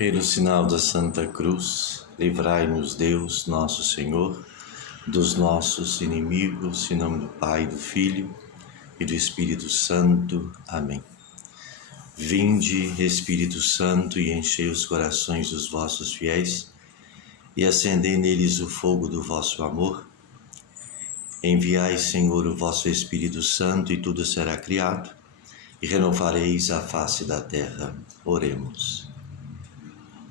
Pelo sinal da Santa Cruz, livrai-nos Deus, nosso Senhor, dos nossos inimigos, em nome do Pai, do Filho e do Espírito Santo. Amém. Vinde, Espírito Santo, e enchei os corações dos vossos fiéis, e acendei neles o fogo do vosso amor. Enviai, Senhor, o vosso Espírito Santo, e tudo será criado, e renovareis a face da terra. Oremos.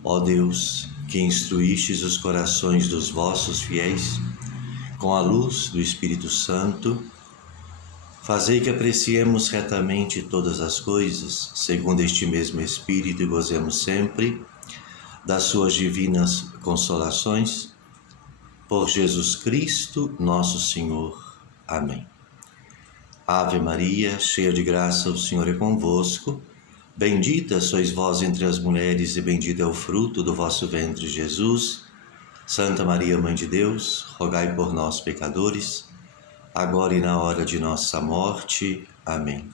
Ó Deus, que instruístes os corações dos vossos fiéis com a luz do Espírito Santo, fazei que apreciemos retamente todas as coisas, segundo este mesmo Espírito, e gozemos sempre das suas divinas consolações. Por Jesus Cristo, nosso Senhor. Amém. Ave Maria, cheia de graça, o Senhor é convosco. Bendita sois vós entre as mulheres, e bendito é o fruto do vosso ventre, Jesus. Santa Maria, Mãe de Deus, rogai por nós, pecadores, agora e na hora de nossa morte. Amém.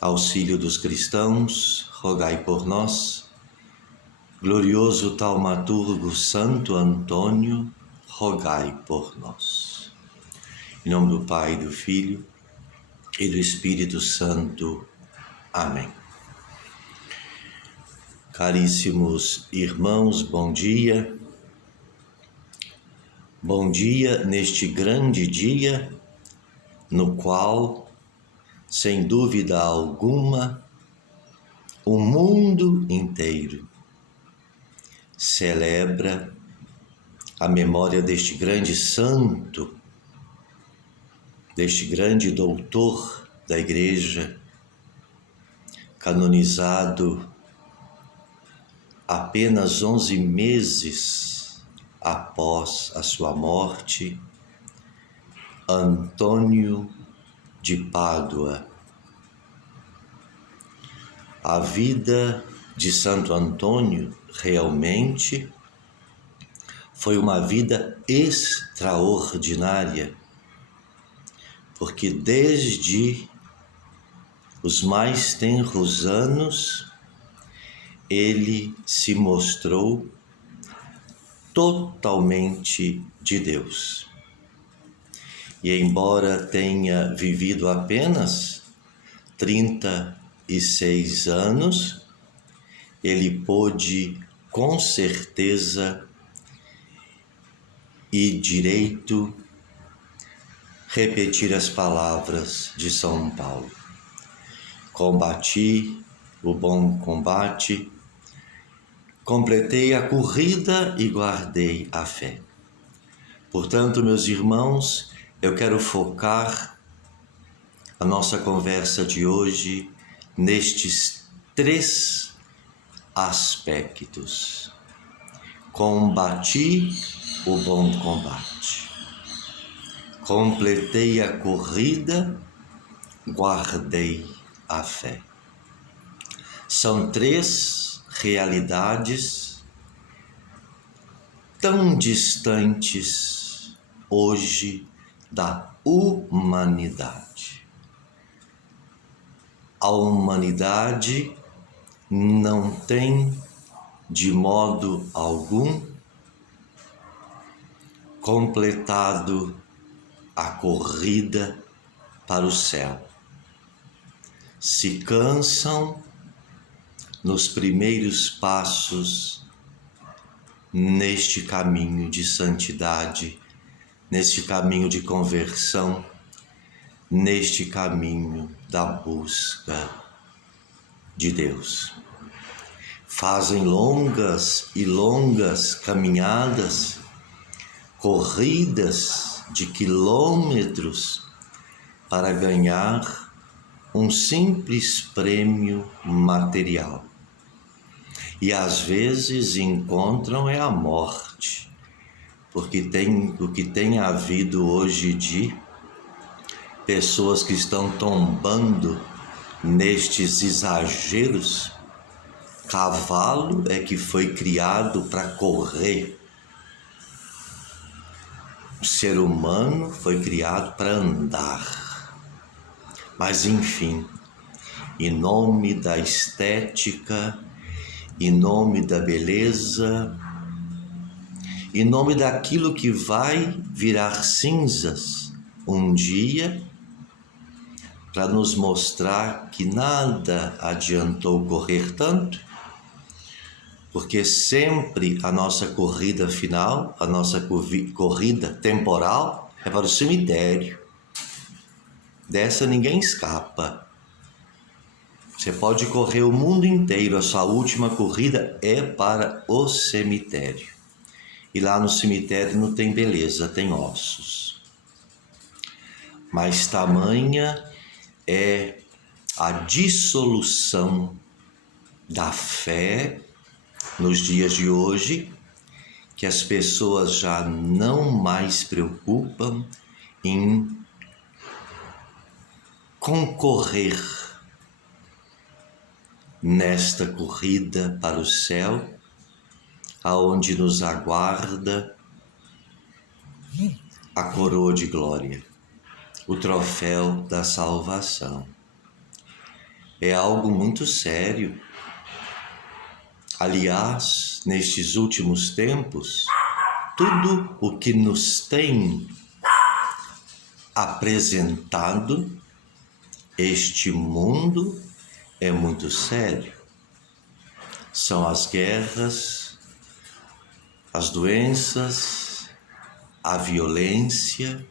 Auxílio dos cristãos, rogai por nós. Glorioso taumaturgo Santo Antônio, rogai por nós. Em nome do Pai, do Filho e do Espírito Santo. Amém. Caríssimos irmãos, bom dia. Bom dia neste grande dia, no qual, sem dúvida alguma, o mundo inteiro celebra a memória deste grande santo, deste grande doutor da Igreja, canonizado apenas 11 meses após a sua morte, Antônio de Pádua. A vida de Santo Antônio realmente foi uma vida extraordinária, porque desde os mais tenros anos, ele se mostrou totalmente de Deus. E embora tenha vivido apenas 36 anos, ele pôde com certeza e direito repetir as palavras de São Paulo: combati o bom combate, completei a corrida e guardei a fé. Portanto, meus irmãos, eu quero focar a nossa conversa de hoje nestes 3 aspectos. Combati o bom combate, completei a corrida, guardei a fé. São 3 realidades tão distantes hoje da humanidade. A humanidade não tem, de modo algum, completado a corrida para o céu. Se cansam nos primeiros passos neste caminho de santidade, neste caminho de conversão, neste caminho da busca de Deus. Fazem longas e longas caminhadas, corridas de quilômetros para ganhar um simples prêmio material. E às vezes encontram a morte, porque o que tem havido hoje de pessoas que estão tombando nestes exageros. Cavalo é que foi criado para correr. O ser humano foi criado para andar. Mas enfim, em nome da estética, em nome da beleza, em nome daquilo que vai virar cinzas um dia, para nos mostrar que nada adiantou correr tanto, porque sempre a nossa corrida final, a nossa corrida temporal é para o cemitério. Dessa ninguém escapa. Você pode correr o mundo inteiro, a sua última corrida é para o cemitério. E lá no cemitério não tem beleza, tem ossos. Mas tamanha é a dissolução da fé nos dias de hoje, que as pessoas já não mais preocupam em concorrer nesta corrida para o céu, aonde nos aguarda a coroa de glória, o troféu da salvação. É algo muito sério. Aliás, nestes últimos tempos, tudo o que nos tem apresentado este mundo é muito sério. São as guerras, as doenças, a violência,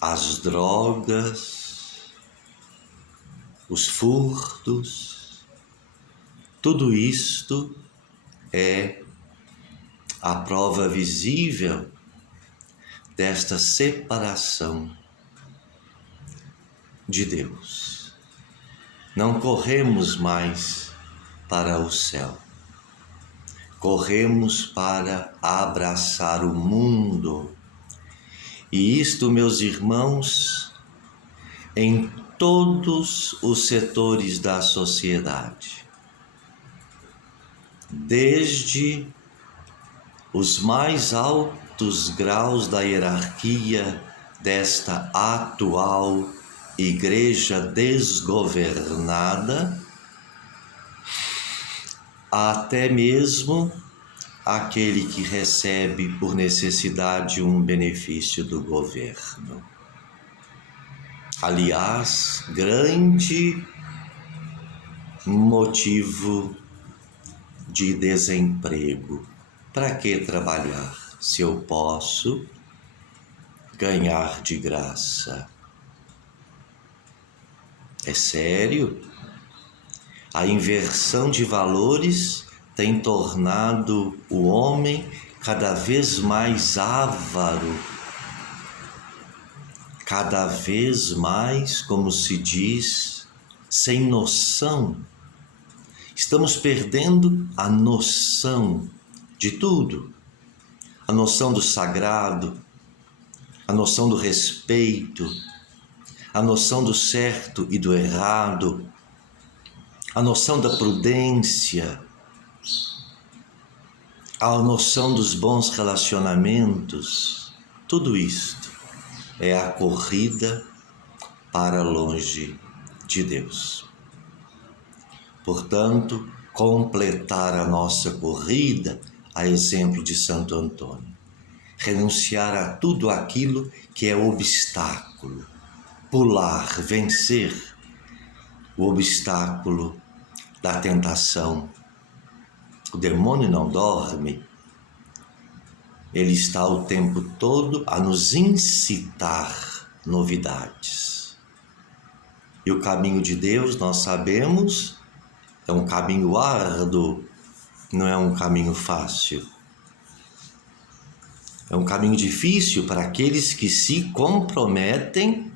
as drogas, os furtos. Tudo isto é a prova visível desta separação de Deus. Não corremos mais para o céu. Corremos para abraçar o mundo. E isto, meus irmãos, em todos os setores da sociedade. Desde os mais altos graus da hierarquia desta atual igreja desgovernada, até mesmo aquele que recebe por necessidade um benefício do governo. Aliás, grande motivo de desemprego. Para que trabalhar se eu posso ganhar de graça? É sério? A inversão de valores tem tornado o homem cada vez mais avaro, cada vez mais, como se diz, sem noção. Estamos perdendo a noção de tudo, a noção do sagrado, a noção do respeito, a noção do certo e do errado, a noção da prudência, a noção dos bons relacionamentos. Tudo isto é a corrida para longe de Deus. Portanto, completar a nossa corrida, a exemplo de Santo Antônio. Renunciar a tudo aquilo que é obstáculo. Pular, vencer o obstáculo da tentação. O demônio não dorme. Ele está o tempo todo a nos incitar novidades. E o caminho de Deus, nós sabemos, é um caminho árduo, não é um caminho fácil. É um caminho difícil para aqueles que se comprometem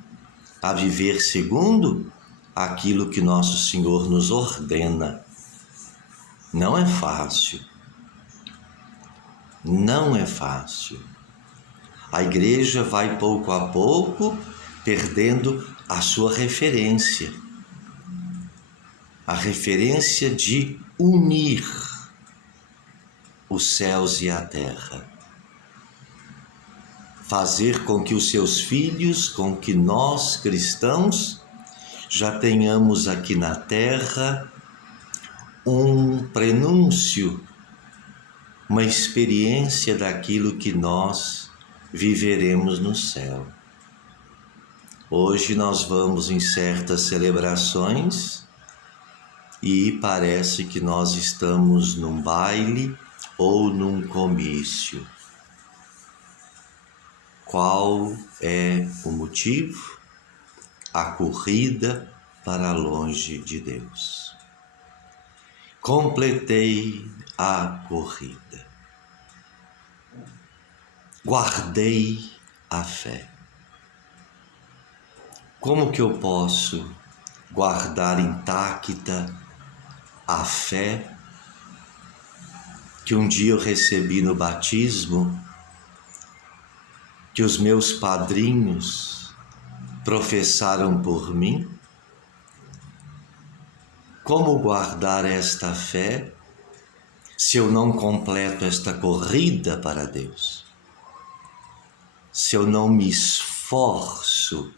a viver segundo aquilo que nosso Senhor nos ordena. Não é fácil. Não é fácil. A igreja vai pouco a pouco perdendo a sua referência. A referência de unir os céus e a terra. Fazer com que os seus filhos, com que nós cristãos, já tenhamos aqui na terra um prenúncio, uma experiência daquilo que nós viveremos no céu. Hoje nós vamos em certas celebrações e parece que nós estamos num baile ou num comício. Qual é o motivo? A corrida para longe de Deus. Completei a corrida. Guardei a fé. Como que eu posso guardar intacta a fé que um dia eu recebi no batismo, que os meus padrinhos professaram por mim? Como guardar esta fé se eu não completo esta corrida para Deus? Se eu não me esforço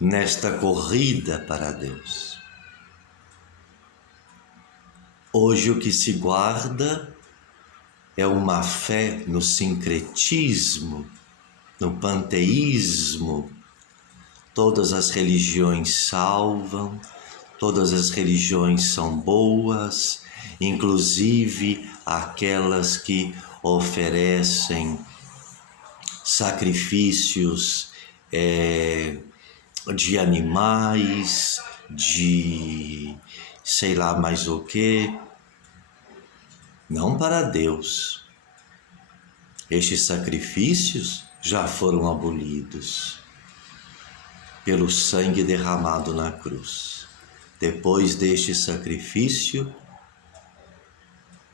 nesta corrida para Deus? Hoje o que se guarda é uma fé no sincretismo, no panteísmo. Todas as religiões salvam, todas as religiões são boas, inclusive aquelas que oferecem sacrifícios de animais, de sei lá mais o que. Não para Deus. Estes sacrifícios já foram abolidos pelo sangue derramado na cruz. Depois deste sacrifício,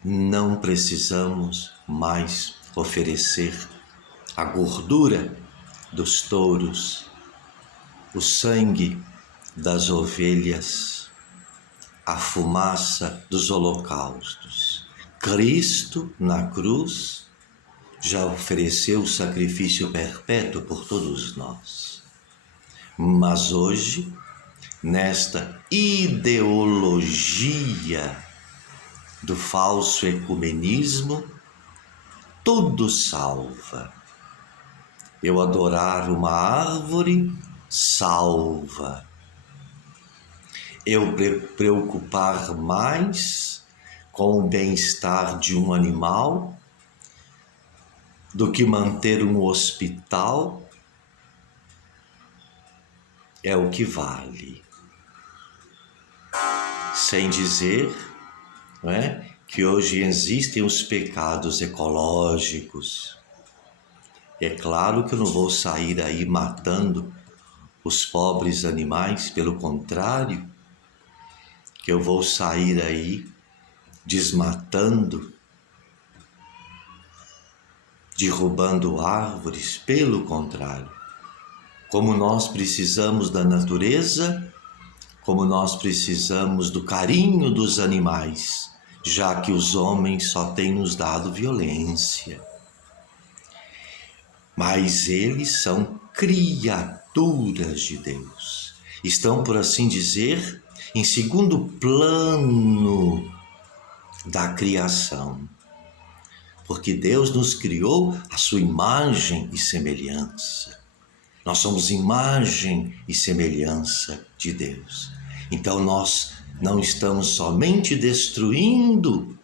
não precisamos mais oferecer a gordura dos touros, o sangue das ovelhas, a fumaça dos holocaustos. Cristo, na cruz, já ofereceu o sacrifício perpétuo por todos nós. Mas hoje, nesta ideologia do falso ecumenismo, tudo salva. Eu adorar uma árvore salva. Eu preocupar mais com o bem-estar de um animal do que manter um hospital é o que vale. Sem dizer, não é, que hoje existem os pecados ecológicos. É claro que eu não vou sair aí matando os pobres animais, pelo contrário, que eu vou sair aí desmatando, derrubando árvores, pelo contrário. Como nós precisamos da natureza, como nós precisamos do carinho dos animais, já que os homens só têm nos dado violência. Mas eles são criaturas de Deus. Estão, por assim dizer, em segundo plano da criação. Porque Deus nos criou à sua imagem e semelhança. Nós somos imagem e semelhança de Deus. Então nós não estamos somente destruindo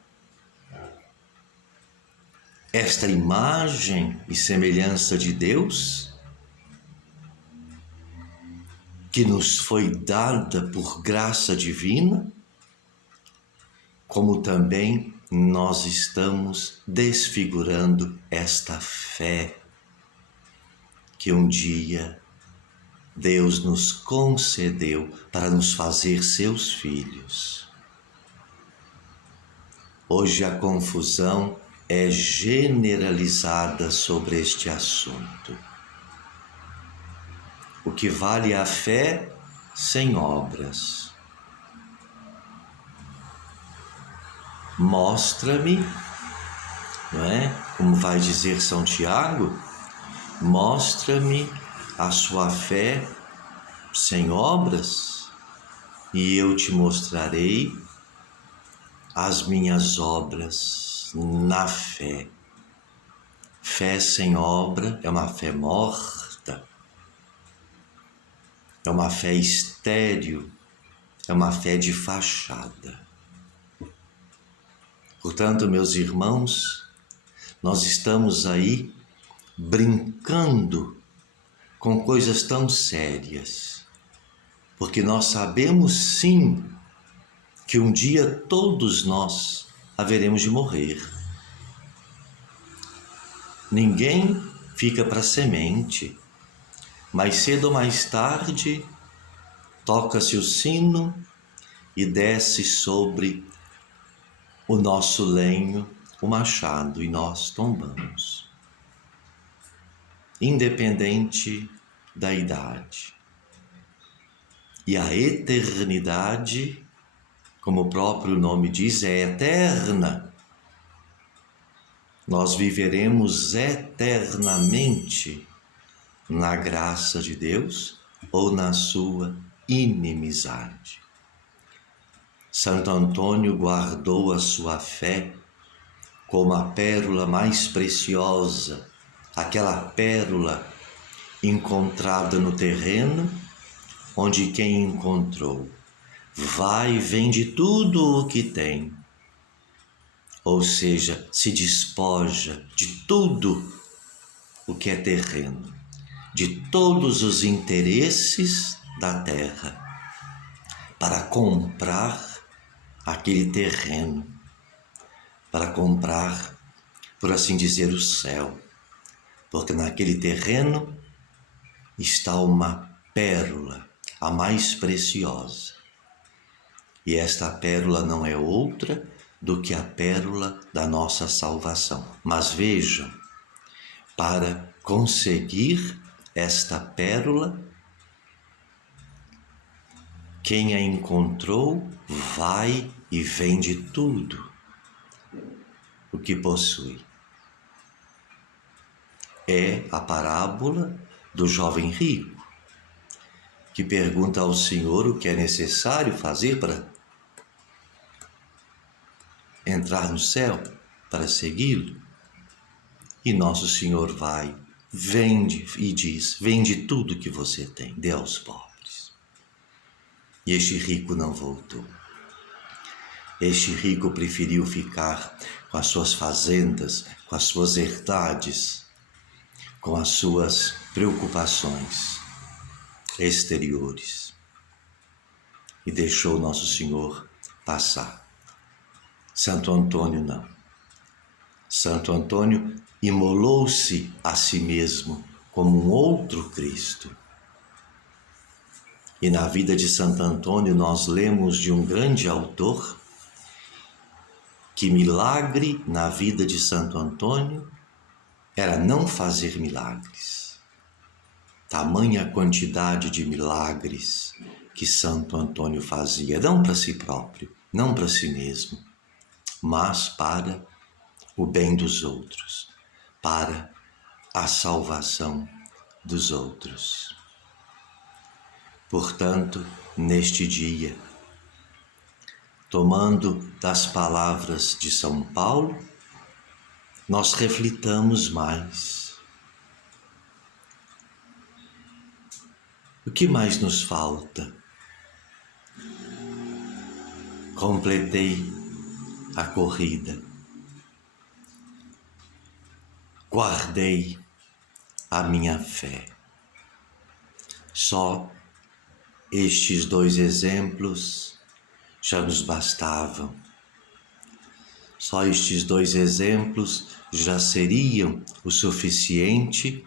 esta imagem e semelhança de Deus, que nos foi dada por graça divina, como também nós estamos desfigurando esta fé que um dia Deus nos concedeu para nos fazer seus filhos. Hoje a confusão é generalizada sobre este assunto. O que vale a fé sem obras? Mostra-me, não é? Como vai dizer São Tiago, mostra-me a sua fé sem obras, e eu te mostrarei as minhas obras na fé. Fé sem obra é uma fé morta, é uma fé estéril, é uma fé de fachada. Portanto, meus irmãos, nós estamos aí brincando com coisas tão sérias, porque nós sabemos sim que um dia todos nós haveremos de morrer. Ninguém fica para semente. Mais cedo ou mais tarde, toca-se o sino e desce sobre o nosso lenho o machado e nós tombamos. Independente da idade. E a eternidade, como o próprio nome diz, é eterna. Nós viveremos eternamente na graça de Deus ou na sua inimizade. Santo Antônio guardou a sua fé como a pérola mais preciosa, aquela pérola encontrada no terreno, onde quem encontrou vai e vende tudo o que tem, ou seja, se despoja de tudo o que é terreno, de todos os interesses da terra, para comprar aquele terreno, para comprar, por assim dizer, o céu, porque naquele terreno está uma pérola, a mais preciosa. E esta pérola não é outra do que a pérola da nossa salvação. Mas vejam, para conseguir esta pérola, quem a encontrou vai e vende tudo o que possui. É a parábola do jovem rico, que pergunta ao Senhor o que é necessário fazer para entrar no céu, para segui-lo. E nosso Senhor vai, vende e diz: vende tudo que você tem, dê aos pobres. E este rico não voltou. Este rico preferiu ficar com as suas fazendas, com as suas herdades, com as suas preocupações exteriores. E deixou nosso Senhor passar. Santo Antônio não. Santo Antônio imolou-se a si mesmo como um outro Cristo. E na vida de Santo Antônio nós lemos de um grande autor que milagre na vida de Santo Antônio era não fazer milagres. Tamanha quantidade de milagres que Santo Antônio fazia, não para si próprio, não para si mesmo, mas para o bem dos outros, para a salvação dos outros. Portanto, neste dia, tomando das palavras de São Paulo, nós reflitamos mais. O que mais nos falta? Completei a corrida. Guardei a minha fé. Só estes 2 exemplos já nos bastavam. Só estes 2 exemplos já seriam o suficiente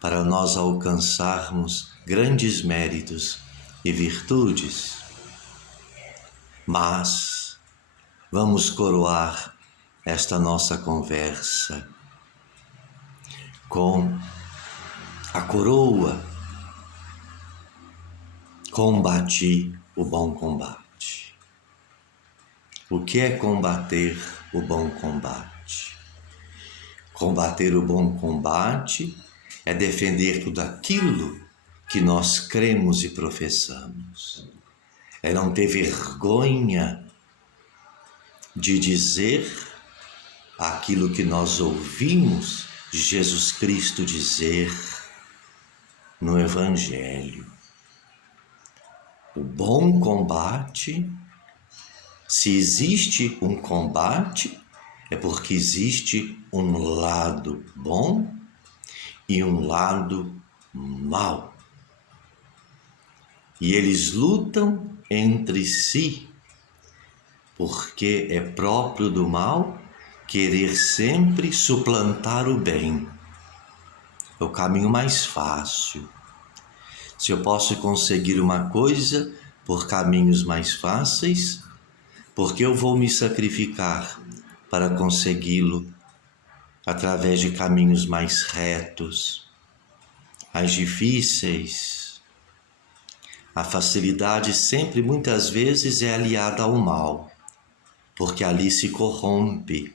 para nós alcançarmos grandes méritos e virtudes. Mas vamos coroar esta nossa conversa com a coroa. Combati o bom combate. O que é combater o bom combate? Combater o bom combate é defender tudo aquilo que nós cremos e professamos. É não ter vergonha de dizer aquilo que nós ouvimos Jesus Cristo dizer no Evangelho. O bom combate, se existe um combate, é porque existe um lado bom e um lado mau. E eles lutam entre si, porque é próprio do mal querer sempre suplantar o bem. É o caminho mais fácil. Se eu posso conseguir uma coisa por caminhos mais fáceis, por que eu vou me sacrificar para consegui-lo através de caminhos mais retos, mais difíceis? A facilidade sempre, muitas vezes, é aliada ao mal, porque ali se corrompe,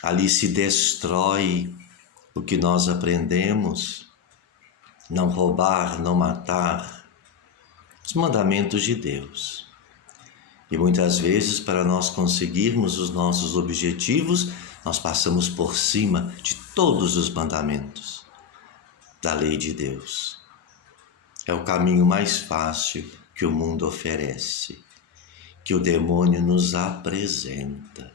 ali se destrói o que nós aprendemos, não roubar, não matar, os mandamentos de Deus. E muitas vezes, para nós conseguirmos os nossos objetivos, nós passamos por cima de todos os mandamentos da lei de Deus. É o caminho mais fácil que o mundo oferece, que o demônio nos apresenta.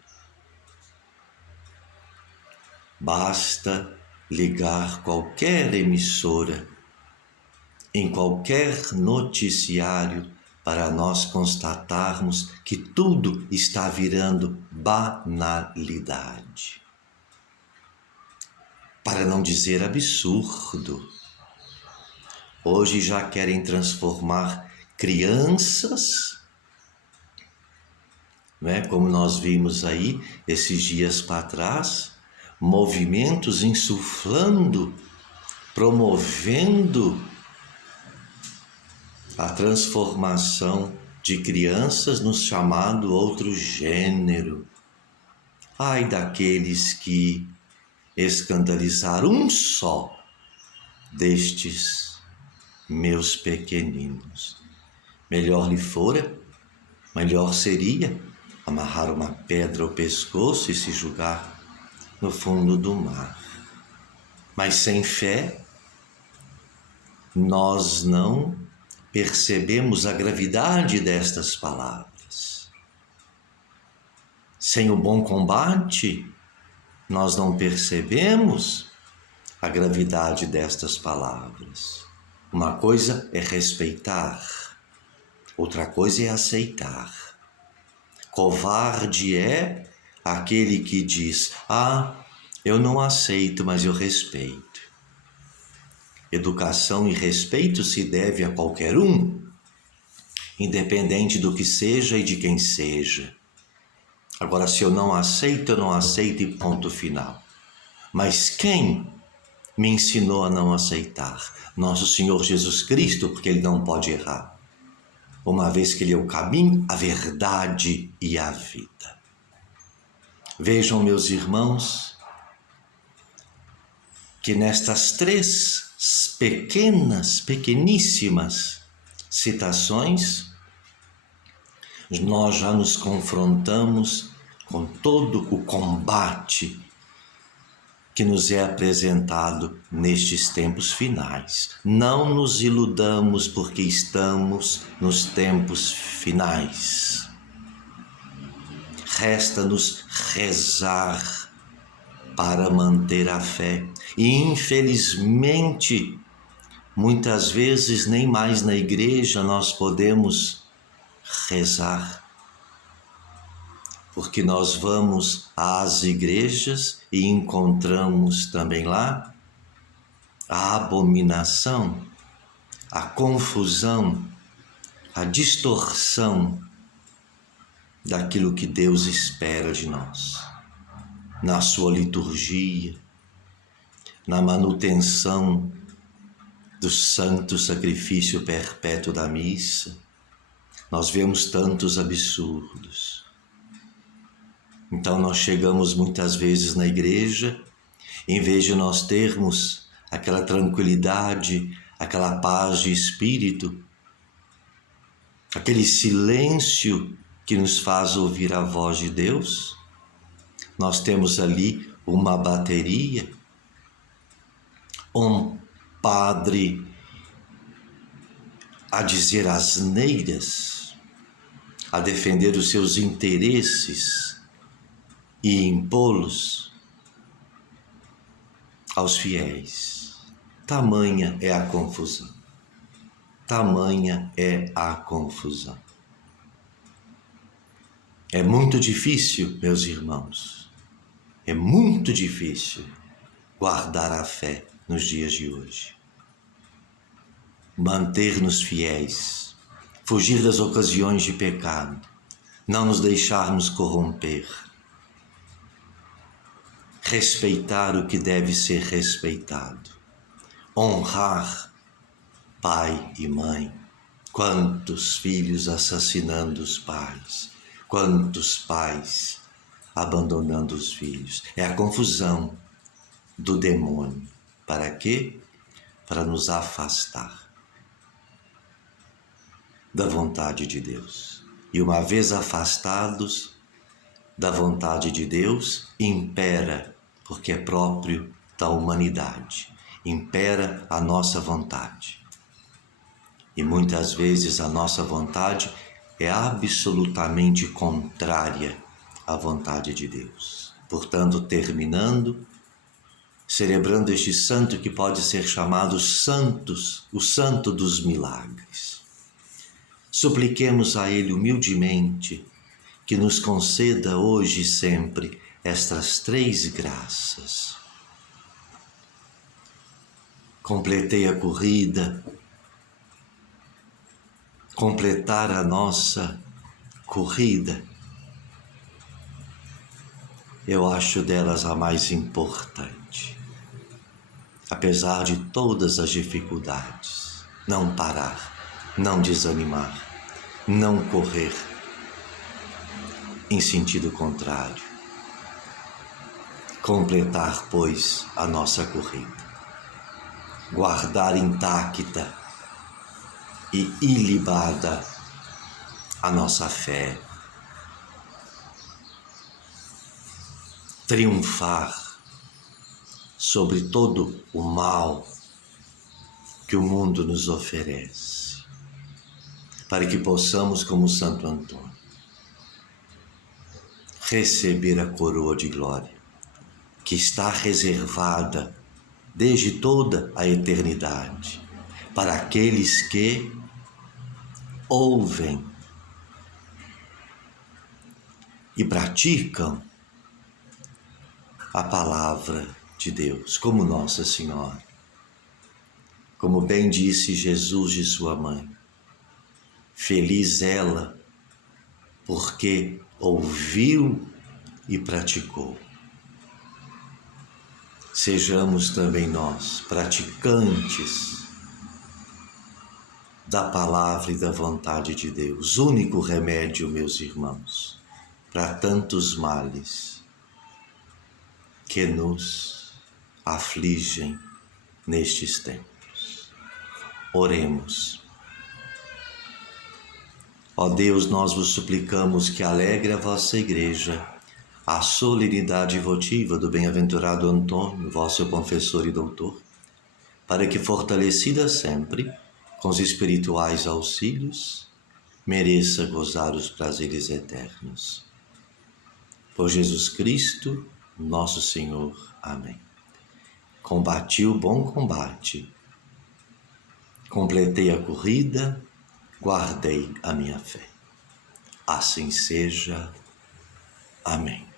Basta ligar qualquer emissora, em qualquer noticiário, para nós constatarmos que tudo está virando banalidade. Para não dizer absurdo. Hoje já querem transformar crianças, né, como nós vimos aí esses dias para trás, movimentos insuflando, promovendo a transformação de crianças no chamado outro gênero. Ai daqueles que escandalizar um só destes meus pequeninos. Melhor lhe fora, melhor seria amarrar uma pedra ao pescoço e se jogar no fundo do mar. Mas sem fé, nós não percebemos a gravidade destas palavras. Sem o bom combate, nós não percebemos a gravidade destas palavras. Uma coisa é respeitar, outra coisa é aceitar. Covarde é aquele que diz: eu não aceito, mas eu respeito. Educação e respeito se deve a qualquer um, independente do que seja e de quem seja. Agora, se eu não aceito, eu não aceito e ponto final. Mas quem me ensinou a não aceitar? Nosso Senhor Jesus Cristo, porque Ele não pode errar, uma vez que Ele é o caminho, a verdade e a vida. Vejam, meus irmãos, que nestas três pequeníssimas citações, nós já nos confrontamos com todo o combate que nos é apresentado nestes tempos finais. Não nos iludamos, porque estamos nos tempos finais. Resta-nos rezar para manter a fé. E infelizmente, muitas vezes nem mais na igreja nós podemos rezar, porque nós vamos às igrejas e encontramos também lá a abominação, a confusão, a distorção daquilo que Deus espera de nós, na sua liturgia, na manutenção do santo sacrifício perpétuo da missa. Nós vemos tantos absurdos. Então nós chegamos muitas vezes na igreja, em vez de nós termos aquela tranquilidade, aquela paz de espírito, aquele silêncio que nos faz ouvir a voz de Deus. Nós temos ali uma bateria, um padre a dizer asneiras, a defender os seus interesses e impô-los aos fiéis. Tamanha é a confusão. Tamanha é a confusão. É muito difícil, meus irmãos, é muito difícil guardar a fé nos dias de hoje. Manter-nos fiéis, fugir das ocasiões de pecado, não nos deixarmos corromper, respeitar o que deve ser respeitado, honrar pai e mãe. Quantos filhos assassinando os pais, quantos pais abandonando os filhos. É a confusão do demônio. Para quê? Para nos afastar da vontade de Deus. E uma vez afastados da vontade de Deus, impera, porque é próprio da humanidade, impera a nossa vontade. E muitas vezes a nossa vontade é absolutamente contrária à vontade de Deus. Portanto, terminando, celebrando este santo que pode ser chamado o santo dos milagres. Supliquemos a Ele humildemente que nos conceda hoje e sempre estas 3 graças. Completei a corrida, completar a nossa corrida, eu acho delas a mais importante. Apesar de todas as dificuldades, não parar, não desanimar, não correr em sentido contrário. Completar, pois, a nossa corrida. Guardar intacta e ilibada a nossa fé, triunfar sobre todo o mal que o mundo nos oferece, para que possamos, como Santo Antônio, receber a coroa de glória que está reservada desde toda a eternidade para aqueles que ouvem e praticam a palavra de Deus, como Nossa Senhora. Como bem disse Jesus de sua mãe, feliz ela porque ouviu e praticou. Sejamos também nós praticantes da palavra e da vontade de Deus, único remédio, meus irmãos, para tantos males que nos afligem nestes tempos. Oremos. Ó Deus, nós vos suplicamos que alegre a vossa Igreja a solenidade votiva do bem-aventurado Antônio, vosso confessor e doutor, para que, fortalecida sempre com os espirituais auxílios, mereça gozar os prazeres eternos. Por Jesus Cristo, nosso Senhor. Amém. Combati o bom combate, completei a corrida, guardei a minha fé. Assim seja. Amém.